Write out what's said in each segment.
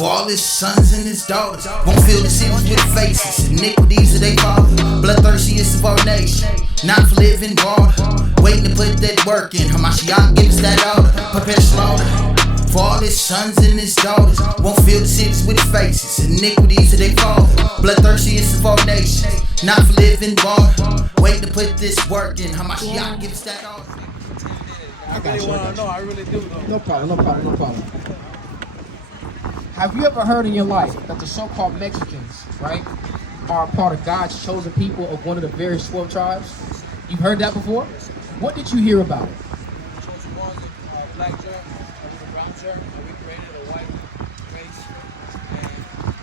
For all his sons and his daughters won't fill the cities with faces. Iniquities of they father, bloodthirstiest of our nation. Not for living water, waiting to put that work in. Hamashiach give us that order, prepare slaughter. For all his sons and his daughters won't fill the cities with faces. Iniquities of they father, bloodthirstiest of our nation. Not for living water, waiting to put this work in. Hamashiach give us that order. I really want to know. I really do know. No problem. Have you ever heard in your life that the so-called Mexicans, right, are a part of God's chosen people of one of the various 12 tribes? You've heard that before? What did you hear about it? Chosen ones, black germ, the brown germ, and we created a white race.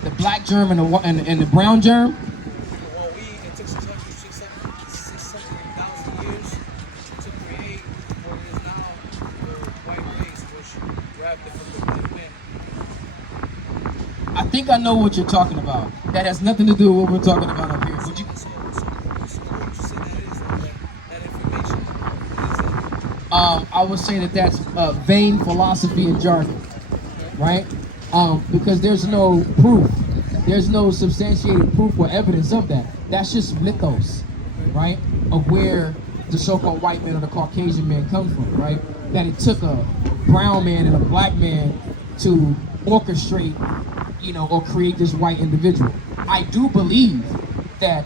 The black germ and the brown germ? Well, it took 600,000 years to create what is now the white race, which wrapped it from the black man. I think I know what you're talking about. That has nothing to do with what we're talking about up here. Would you? I would say that that's vain philosophy and jargon, right? Because there's no proof. There's no substantiated proof or evidence of that. That's just mythos, right? Of where the so-called white man or the Caucasian man comes from, right? That it took a brown man and a black man to orchestrate, or create this white individual. I do believe that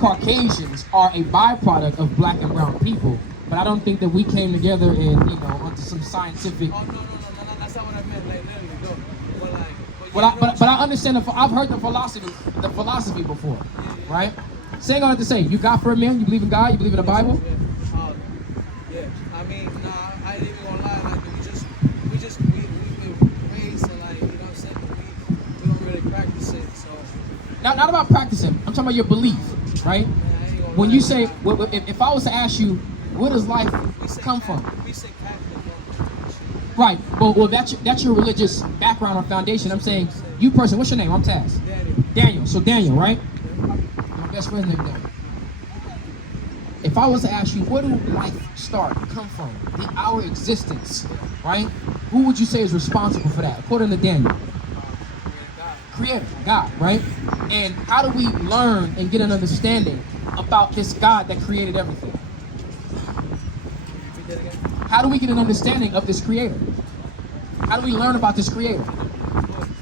Caucasians are a byproduct of black and brown people, but I don't think that we came together and, onto some scientific. Oh, no, that's not what I meant. Like, literally, no. But I understand. I've heard the philosophy before, right? Saying all that to say, you God for a man. You believe in God. You believe in the Bible. Yeah. I mean, I ain't even gonna lie. Like, we've been raised to, like, you know what I'm saying? We don't really practice it. So. Not about practicing. I'm talking about your belief, right? When you say, if I was to ask you, where does life come from? We say Catholic. Right. Well, that's your religious background or foundation. I'm saying, you person, what's your name? I'm Taz. Daniel. So Daniel, right? My best friend's name Daniel. If I was to ask you, where do life come from? Our existence, right? Who would you say is responsible for that, according to Daniel? Creator, God, right? And how do we learn and get an understanding about this God that created everything? How do we get an understanding of this creator? How do we learn about this creator?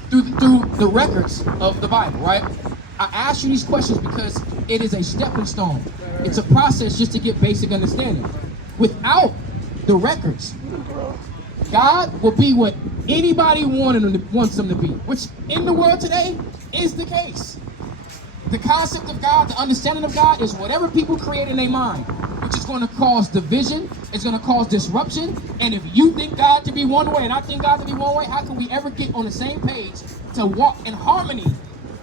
Through the records of the Bible, right? I ask you these questions because it is a stepping stone. It's a process just to get basic understanding. Without the records, God will be what anybody wants him to be, which in the world today is the case. The concept of God, the understanding of God is whatever people create in their mind, which is going to cause division, it's going to cause disruption. And if you think God to be one way and I think God to be one way, how can we ever get on the same page to walk in harmony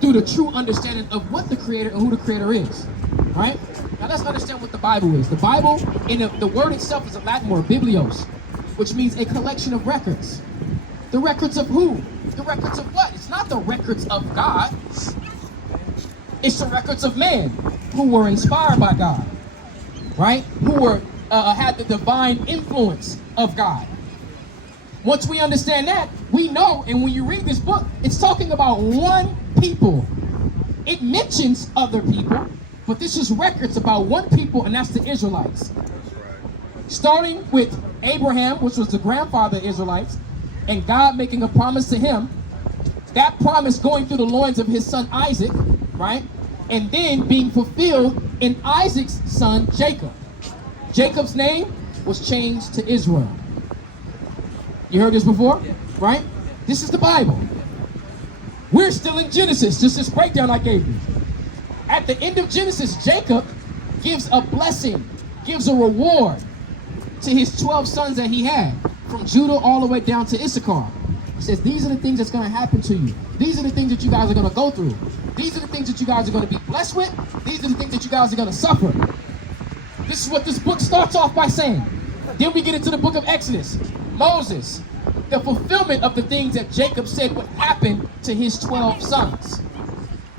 through the true understanding of what the creator and who the creator is, right? Now let's understand what the Bible is. The Bible, the word itself is a Latin word, biblios, which means a collection of records. The records of who? The records of what? It's not the records of God. It's the records of men who were inspired by God, right? Who had the divine influence of God. Once we understand that, we know, and when you read this book, it's talking about one people. It mentions other people, but this is records about one people, and that's the Israelites. Starting with Abraham, which was the grandfather of the Israelites, and God making a promise to him, that promise going through the loins of his son Isaac, right? And then being fulfilled in Isaac's son Jacob. Jacob's name was changed to Israel. You heard this before, right? This is the Bible. We're still in Genesis, just this breakdown I gave you. At the end of Genesis, Jacob gives a blessing, gives a reward to his 12 sons that he had, from Judah all the way down to Issachar. He says, these are the things that's going to happen to you. These are the things that you guys are going to go through. These are the things that you guys are going to be blessed with. These are the things that you guys are going to suffer. This is what this book starts off by saying. Then we get into the book of Exodus. Moses, the fulfillment of the things that Jacob said would happen to his 12 sons.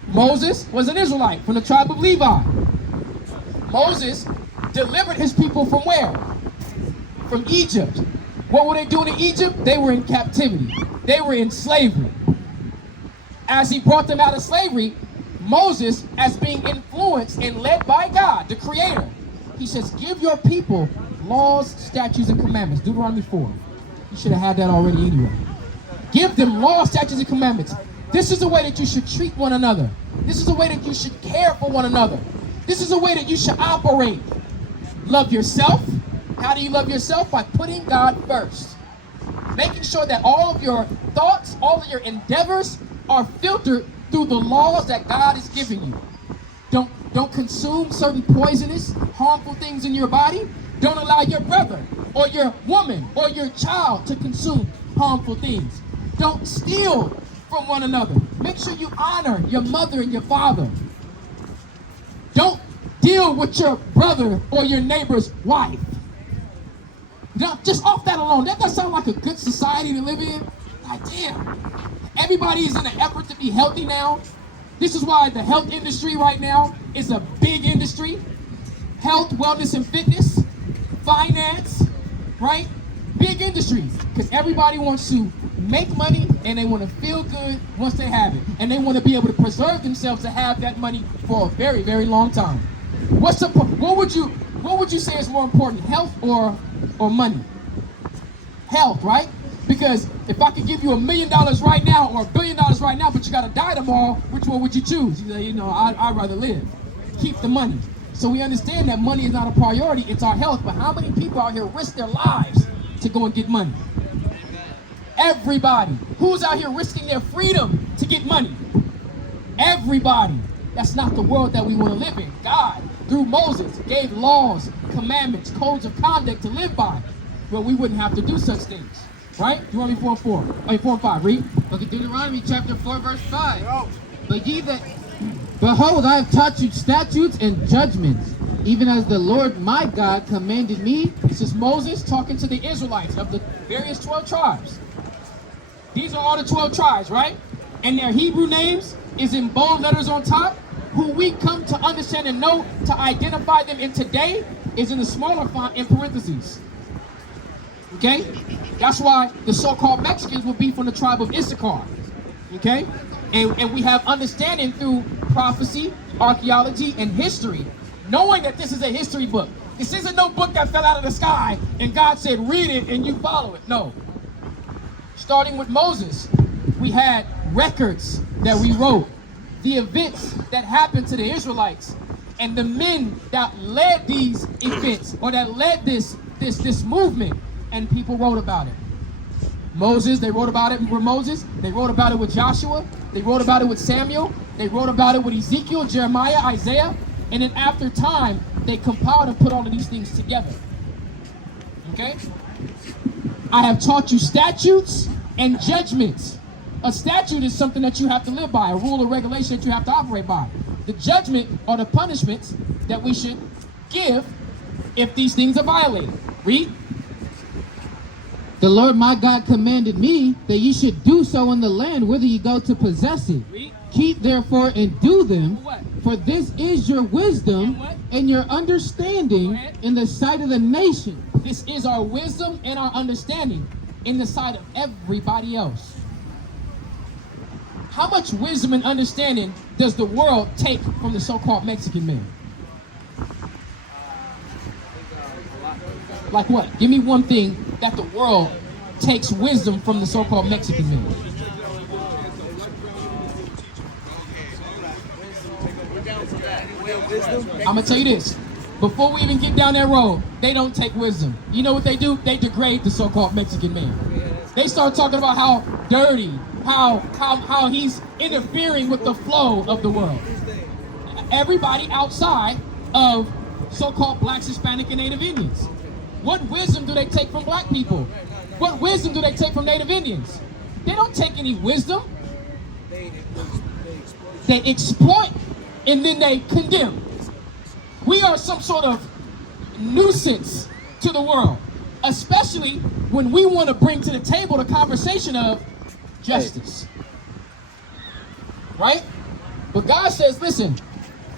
Moses was an Israelite from the tribe of Levi. Moses delivered his people from where? From Egypt. What were they doing in Egypt? They were in captivity. They were in slavery. as he brought them out of slavery, Moses, as being influenced and led by God, the Creator, he says, give your people laws, statutes, and commandments. Deuteronomy 4. You should have had that already anyway. Give them laws, statutes, and commandments. This is the way that you should treat one another. This is the way that you should care for one another. This is the way that you should operate. Love yourself. How do you love yourself? By putting God first. Making sure that all of your thoughts, all of your endeavors are filtered through the laws that God is giving you. Don't consume certain poisonous, harmful things in your body. Don't allow your brother or your woman or your child to consume harmful things. Don't steal from one another. Make sure you honor your mother and your father. Don't deal with your brother or your neighbor's wife. Now, just off that alone, that does sound like a good society to live in. Like, damn. Everybody is in an effort to be healthy now. This is why the health industry right now is a big industry. Health, wellness, and fitness, finance, right? Big industries. Because everybody wants to make money and they want to feel good once they have it. And they want to be able to preserve themselves to have that money for a very, very long time. What would you say is more important, health or money? Health, right? Because if I could give you $1 million right now or $1 billion right now, but you got to die tomorrow, which one would you choose? You know, I'd rather live. Keep the money. So we understand that money is not a priority, it's our health. But how many people out here risk their lives to go and get money? Everybody. Who's out here risking their freedom to get money? Everybody. That's not the world that we want to live in. God, through Moses, gave laws, commandments, codes of conduct to live by, but we wouldn't have to do such things. Right? You want me 4 and 4? I mean 4 and 5. Read. Okay, Deuteronomy chapter 4, verse 5. But ye that, behold, I have taught you statutes and judgments, even as the Lord my God commanded me. This is Moses talking to the Israelites of the various 12 tribes. These are all the 12 tribes, right? And their Hebrew names is in bold letters on top. Who we come to understand and know to identify them in today is in the smaller font in parentheses. Okay? That's why the so-called Mexicans will be from the tribe of Issachar. Okay? And we have understanding through prophecy, archaeology, and history, knowing that this is a history book. This isn't no book that fell out of the sky and God said, read it and you follow it. No. Starting with Moses, we had records that we wrote, the events that happened to the Israelites, and the men that led these events or that led this movement. And people wrote about it. Moses, they wrote about it with Moses. They wrote about it with Joshua. They wrote about it with Samuel. They wrote about it with Ezekiel, Jeremiah, Isaiah. And then after time, they compiled and put all of these things together. Okay? I have taught you statutes and judgments. A statute is something that you have to live by, a rule or regulation that you have to operate by. The judgment are the punishments that we should give if these things are violated. Read. The Lord my God commanded me that ye should do so in the land whither ye go to possess it. Read. Keep therefore and do them, What? for this is your wisdom and your understanding in the sight of the nation. This is our wisdom and our understanding in the sight of everybody else. How much wisdom and understanding does the world take from the so-called Mexican man? Like what? Give me one thing that the world takes wisdom from the so-called Mexican man. I'm gonna tell you this. Before we even get down that road, they don't take wisdom. You know what they do? They degrade the so-called Mexican man. They start talking about how dirty, how he's interfering with the flow of the world. Everybody outside of so-called blacks, Hispanic, and Native Indians. What wisdom do they take from black people? What wisdom do they take from Native Indians? They don't take any wisdom. They exploit and then they condemn. We are some sort of nuisance to the world, especially when we want to bring to the table the conversation of justice. Right? But God says, listen,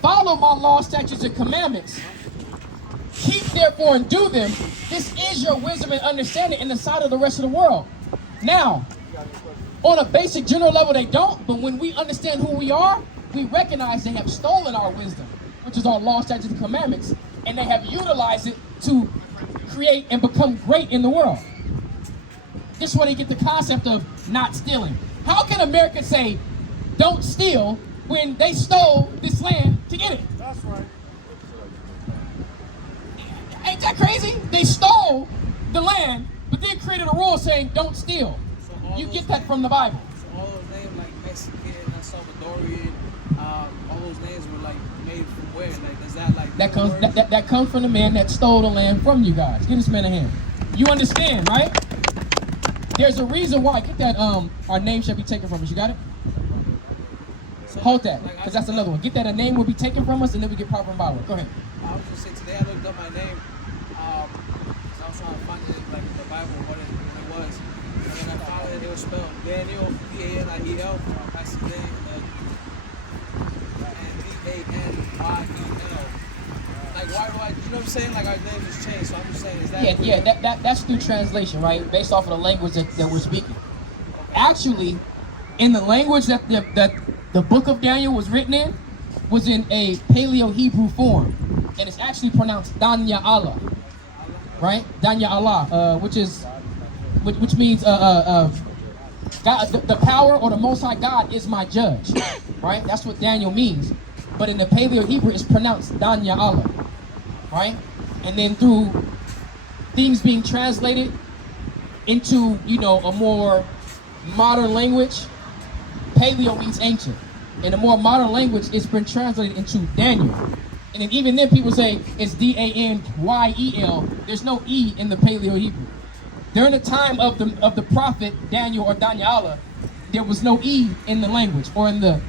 follow my law, statutes, and commandments. Keep therefore and do them. This is your wisdom and understanding in the sight of the rest of the world. Now, On a basic general level, they don't, but when we understand who we are, we recognize they have stolen our wisdom, which is our law, statutes, and commandments, and they have utilized it to create and become great in the world. This is where they get the concept of not stealing. How can America say, don't steal, when they stole this land to get it? That's right. Ain't that crazy? They stole the land, but then created a rule saying, don't steal. So You get that from the Bible. So all those names like Mexican, Salvadorian, all those names were like made from where? Like, is that like That comes from the man that stole the land from you guys. Give this man a hand. You understand, right? There's a reason why. Get that. Our name shall be taken from us. You got it? So, Hold that, like, because that's another one. Get that. A name will be taken from us, and then we get proper Bible. Go ahead. I was just saying today I looked up my name. So I was trying to find it like in the Bible what it was, and then I found that it was spelled Daniel, D-A-N-I-E-L, that's the name, and D-A-N-Y-E-L. Like why do I? You know what I'm saying? Like our name just changed. So I'm just saying, is that? Yeah. That's through translation, right? Based off of the language that we're speaking. Actually, in the language that the book of Daniel was written in, was in a Paleo-Hebrew form, and it's actually pronounced Danya Allah, right? Danya Allah, which means God, the power or the Most High God is my judge, right? That's what Daniel means. But in the Paleo-Hebrew, it's pronounced Danya Allah, right? And then through things being translated into, a more modern language, Paleo means ancient. In a more modern language, it's been translated into Daniel. And then even then people say it's D-A-N-Y-E-L. There's no E in the Paleo-Hebrew. During the time of the prophet Daniel or Daniela, there was no E in the language or in the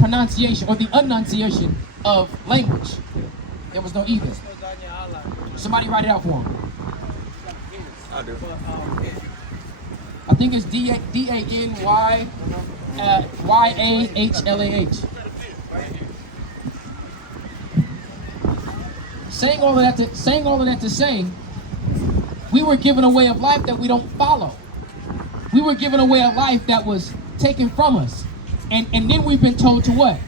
pronunciation or the enunciation of language. There was no E there. Somebody write it out for him. I do. I think it's Y-A-H-L-A-H. Saying all of that to say, we were given a way of life that we don't follow. We were given a way of life that was taken from us. And then we've been told to what?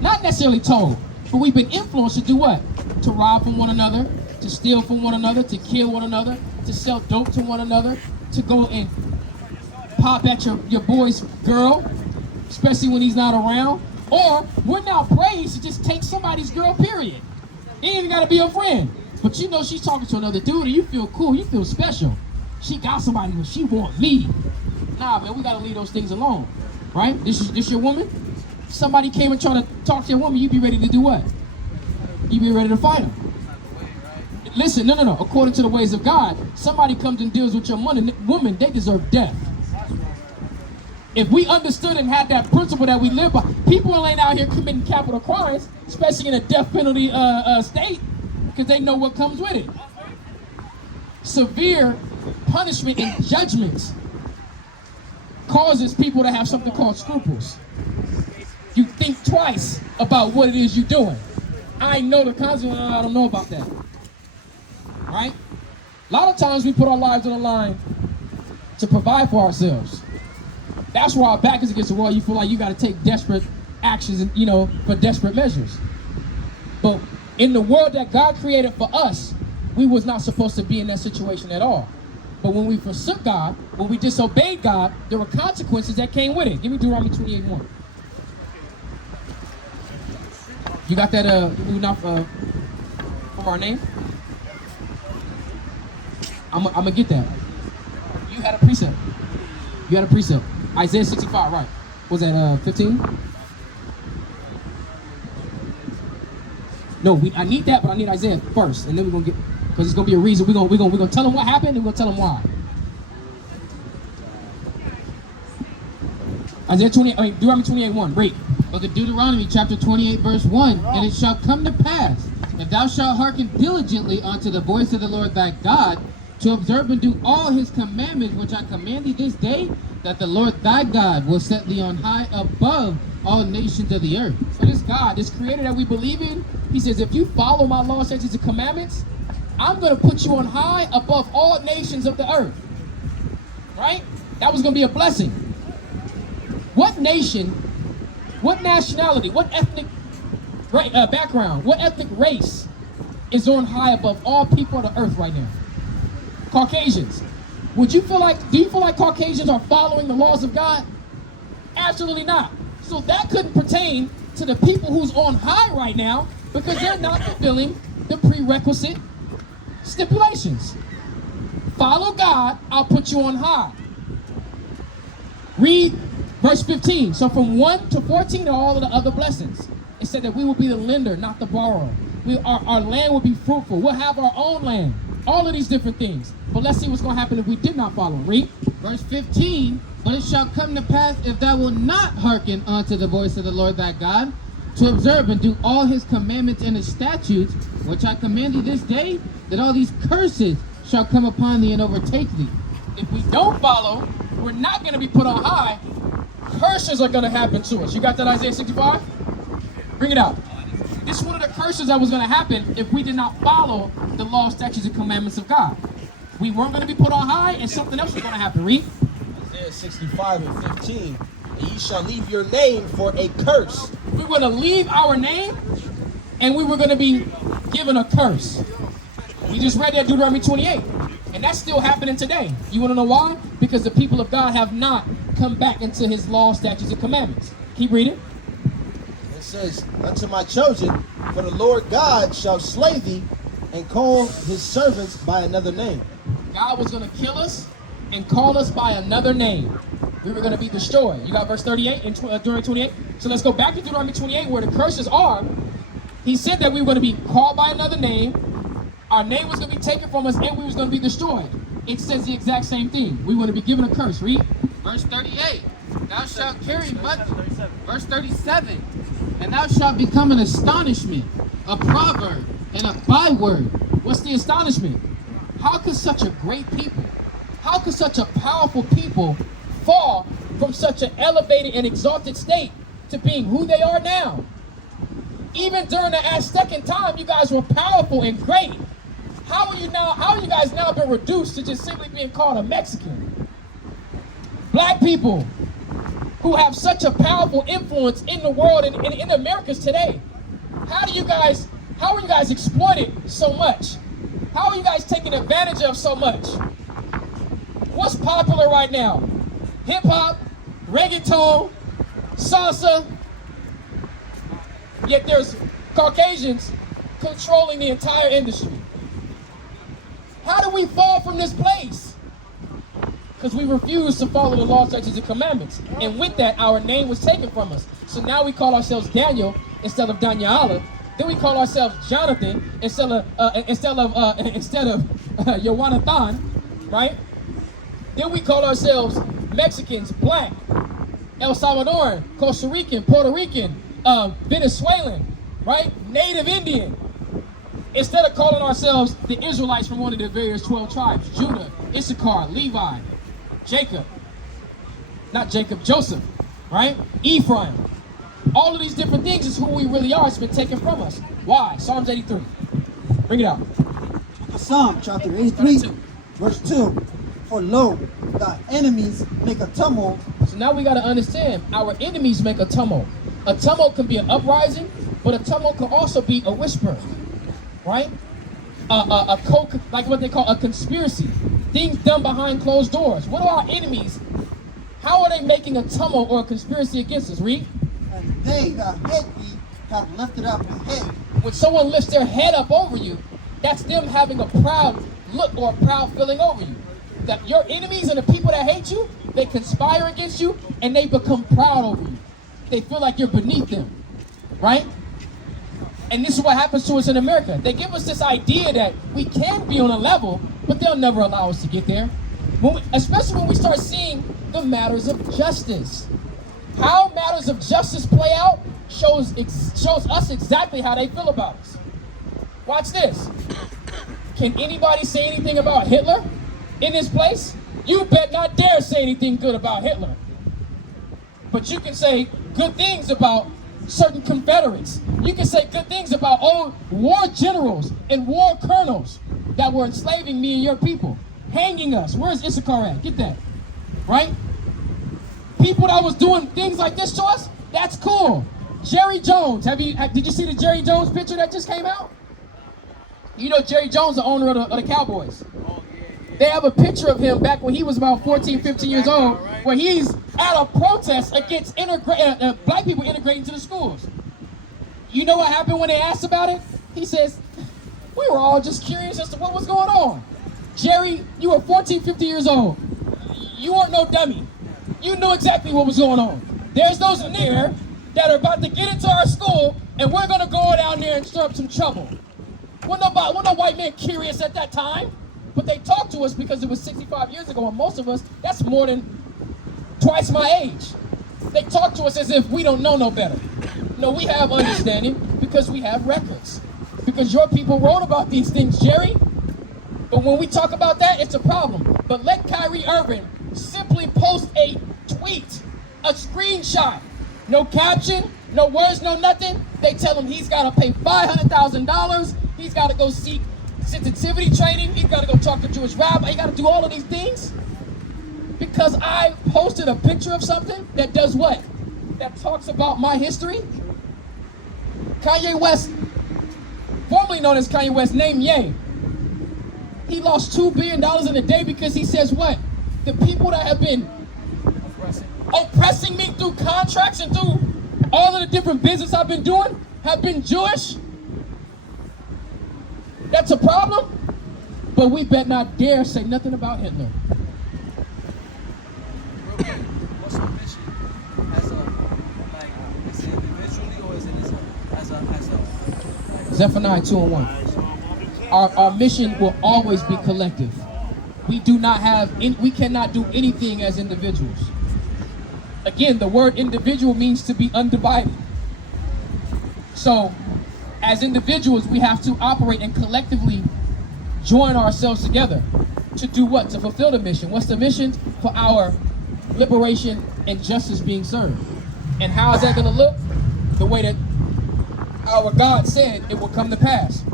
Not necessarily told, but we've been influenced to do what? To rob from one another, to steal from one another, to kill one another, to sell dope to one another, to go and pop at your boy's girl, especially when he's not around. Or we're now praised to just take somebody's girl, period. You ain't even gotta be your friend. But she's talking to another dude and you feel cool, you feel special. She got somebody but she want me. Nah, man, we gotta leave those things alone. Right? This your woman? Somebody came and tried to talk to your woman, you be ready to do what? You be ready to fight her. Listen, no. According to the ways of God, somebody comes and deals with your woman, they deserve death. If we understood and had that principle that we live by, people ain't out here committing capital crimes, especially in a death penalty state, because they know what comes with it. Severe punishment and judgments causes people to have something called scruples. You think twice about what it is you're doing. I know the consequences, I don't know about that. Right? A lot of times we put our lives on the line to provide for ourselves. That's why our back is against the wall. You feel like you got to take desperate actions, and for desperate measures. But in the world that God created for us, we was not supposed to be in that situation at all. But when we forsook God, when we disobeyed God, there were consequences that came with it. Give me Deuteronomy 28:1. You got that from our name? I'm gonna get that. You had a precept. Isaiah 65, right? Was that 15? No, I need that, but I need Isaiah first, and then we're gonna get, because it's gonna be a reason. We're gonna tell them what happened, and we're gonna tell them why. Deuteronomy 28:1. Read. Book of Deuteronomy, chapter 28, verse 1. And it shall come to pass, if thou shalt hearken diligently unto the voice of the Lord thy God, to observe and do all his commandments which I command thee this day, that the Lord thy God will set thee on high above all nations of the earth. So this God, this creator that we believe in, he says, if you follow my law, statutes, and commandments, I'm going to put you on high above all nations of the earth. Right? That was going to be a blessing. what nation, what nationality, what ethnic background, what ethnic race is on high above all people on the earth right now? Caucasians. Do you feel like Caucasians are following the laws of God? Absolutely not. So that couldn't pertain to the people who's on high right now because they're not fulfilling the prerequisite stipulations. Follow God, I'll put you on high. Read verse 15. So from 1 to 14 are all of the other blessings. It said that we will be the lender, not the borrower. Our land will be fruitful. We'll have our own land. All of these different things. But let's see what's going to happen if we did not follow. Read. Verse 15, but it shall come to pass if thou wilt not hearken unto the voice of the Lord thy God, to observe and do all his commandments and his statutes, which I command thee this day, that all these curses shall come upon thee and overtake thee. If we don't follow, we're not going to be put on high. Curses are going to happen to us. You got that, Isaiah 65? Bring it out. This is one of the curses that was going to happen if we did not follow the law, statutes, and commandments of God. We weren't going to be put on high, and something else was going to happen. Read. Isaiah 65 and 15. And ye shall leave your name for a curse. We were going to leave our name, and we were going to be given a curse. We just read that Deuteronomy 28, and that's still happening today. You want to know why? Because the people of God have not come back into his law, statutes, and commandments. Keep reading. It says, unto my chosen, for the Lord God shall slay thee, and call his servants by another name. God was going to kill us and call us by another name. We were going to be destroyed. You got verse 38 in Deuteronomy 28? So let's go back to Deuteronomy 28 where the curses are. He said that we were going to be called by another name. Our name was going to be taken from us and we was going to be destroyed. It says the exact same thing. We were going to be given a curse. Read. Verse 38, thou shalt carry much. Verse 37, and thou shalt become an astonishment, a proverb, and a byword. What's the astonishment? How could such a great people, how could such a powerful people fall from such an elevated and exalted state to being who they are now? Even during the Aztecan time, you guys were powerful and great. How are you guys now been reduced to just simply being called a Mexican? Black people who have such a powerful influence in the world and in the Americas today. How are you guys exploited so much? How are you guys taken advantage of so much? What's popular right now? Hip hop, reggaeton, salsa. Yet there's Caucasians controlling the entire industry. How do we fall from this place? Because we refuse to follow the law, statutes, and commandments. And with that, our name was taken from us. So now we call ourselves Daniel instead of Daniela. Then we call ourselves Jonathan instead of Yowanathan, right? Then we call ourselves Mexicans, Black, El Salvadoran, Costa Rican, Puerto Rican, Venezuelan, right? Native Indian. Instead of calling ourselves the Israelites from one of the various 12 tribes, Judah, Issachar, Levi, Jacob, not Jacob, Joseph, right? Ephraim. All of these different things is who we really are. It's been taken from us. Why? Psalms 83. Bring it out. Psalm chapter 83, verse 2. For lo, thy enemies make a tumult. So now we got to understand, our enemies make a tumult. A tumult can be an uprising, but a tumult can also be a whisper, right? Like what they call a conspiracy. Things done behind closed doors. What are our enemies? How are they making a tumult or a conspiracy against us? Read. And they that hate thee have lifted up his head. When someone lifts their head up over you, that's them having a proud look or a proud feeling over you. That your enemies and the people that hate you, they conspire against you and they become proud over you. They feel like you're beneath them, right? And this is what happens to us in America. They give us this idea that we can be on a level, but they'll never allow us to get there. Especially when we start seeing the matters of justice. How matters of justice play out shows us exactly how they feel about us. Watch this. Can anybody say anything about Hitler in this place? You bet not dare say anything good about Hitler. But you can say good things about certain Confederates. You can say good things about old war generals and war colonels that were enslaving me and your people, hanging us. Where's Issachar at? Get that, right? people that was doing things like this to us, that's cool. Jerry Jones, did you see the Jerry Jones picture that just came out? You know Jerry Jones, the owner of the Cowboys. They have a picture of him back when he was about 14, 15 years old, where he's at a protest against black people integrating to the schools. You know what happened when they asked about it? He says, we were all just curious as to what was going on. Jerry, you were 14, 15 years old. You weren't no dummy. You knew exactly what was going on. There's those in there that are about to get into our school, and we're going to go down there and stir up some trouble. We're no white man curious at that time, but they talked to us because it was 65 years ago, and most of us, that's more than twice my age. They talk to us as if we don't know no better. No, we have understanding because we have records. Because your people wrote about these things, Jerry. But when we talk about that, it's a problem. But let Kyrie Irving simply post a tweet, a screenshot. No caption, no words, no nothing. They tell him he's got to pay $500,000. He's got to go seek sensitivity training. He's got to go talk to Jewish rabbi. He got to do all of these things. Because I posted a picture of something that does what? That talks about my history. Kanye West, formerly known as Kanye West, named Ye. He lost $2 billion in a day because he says what? The people that have been oppressing me through contracts and through all of the different business I've been doing have been Jewish. That's a problem. But we better not dare say nothing about Hitler. What's your mission as is it individually or is it as a Zephaniah 2:1. Our mission will always be collective. We cannot do anything as individuals. Again, the word individual means to be undivided. So, as individuals, we have to operate and collectively join ourselves together to do what? To fulfill the mission. What's the mission? For our liberation and justice being served. And how is that going to look? The way that our God said it will come to pass.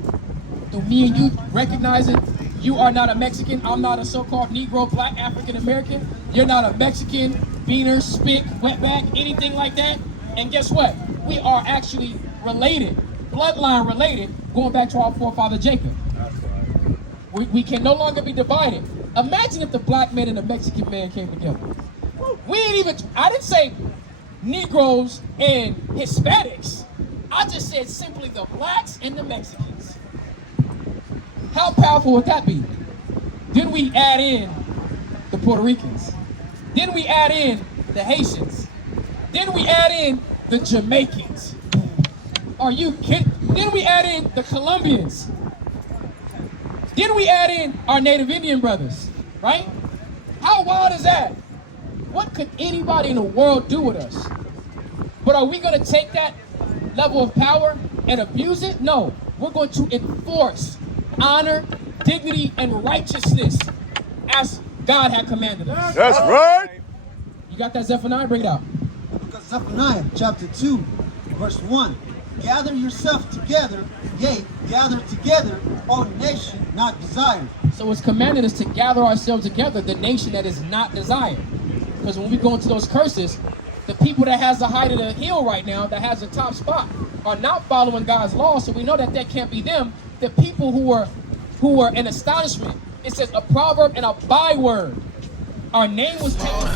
Through me and you recognizing you are not a Mexican, I'm not a so-called Negro, Black, African American. You're not a Mexican, beaner, spick, wetback, anything like that. And guess what? We are actually related, bloodline related, going back to our forefather Jacob. We can no longer be divided. Imagine if the black man and the Mexican man came together. I didn't say Negroes and Hispanics. I just said simply the blacks and the Mexicans. How powerful would that be? Then we add in the Puerto Ricans. Then we add in the Haitians. Then we add in the Jamaicans. Are you kidding? Then we add in the Colombians. Then we add in our Native Indian brothers, right? How wild is that? What could anybody in the world do with us? But are we going to take that level of power and abuse it? No. We're going to enforce honor, dignity, and righteousness as God had commanded us. That's right. You got that, Zephaniah? Bring it out. Because Zephaniah chapter 2, verse 1. Gather yourself together, yea, gather together, O nation not desired. So it's commanded us to gather ourselves together, the nation that is not desired. Because when we go into those curses, the people that has the height of the hill right now, that has the top spot, are not following God's law, so we know that that can't be them. The people who were in astonishment. It says a proverb and a byword. Our name was taken.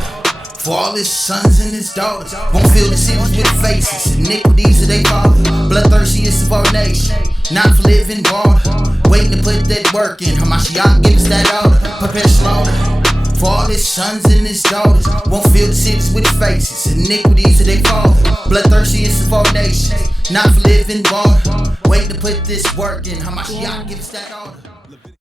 For all his sons and his daughters won't fill the cities with faces. Iniquities of their father, bloodthirstiest of our nation. Not for living water, waiting to put that work in. Hamashiach give us that order, prepare slaughter. For all his sons and his daughters won't fill the cities with faces. Iniquities of their father, bloodthirstiest of our nation. Not for living water, waiting to put this work in. Hamashiach give us that order.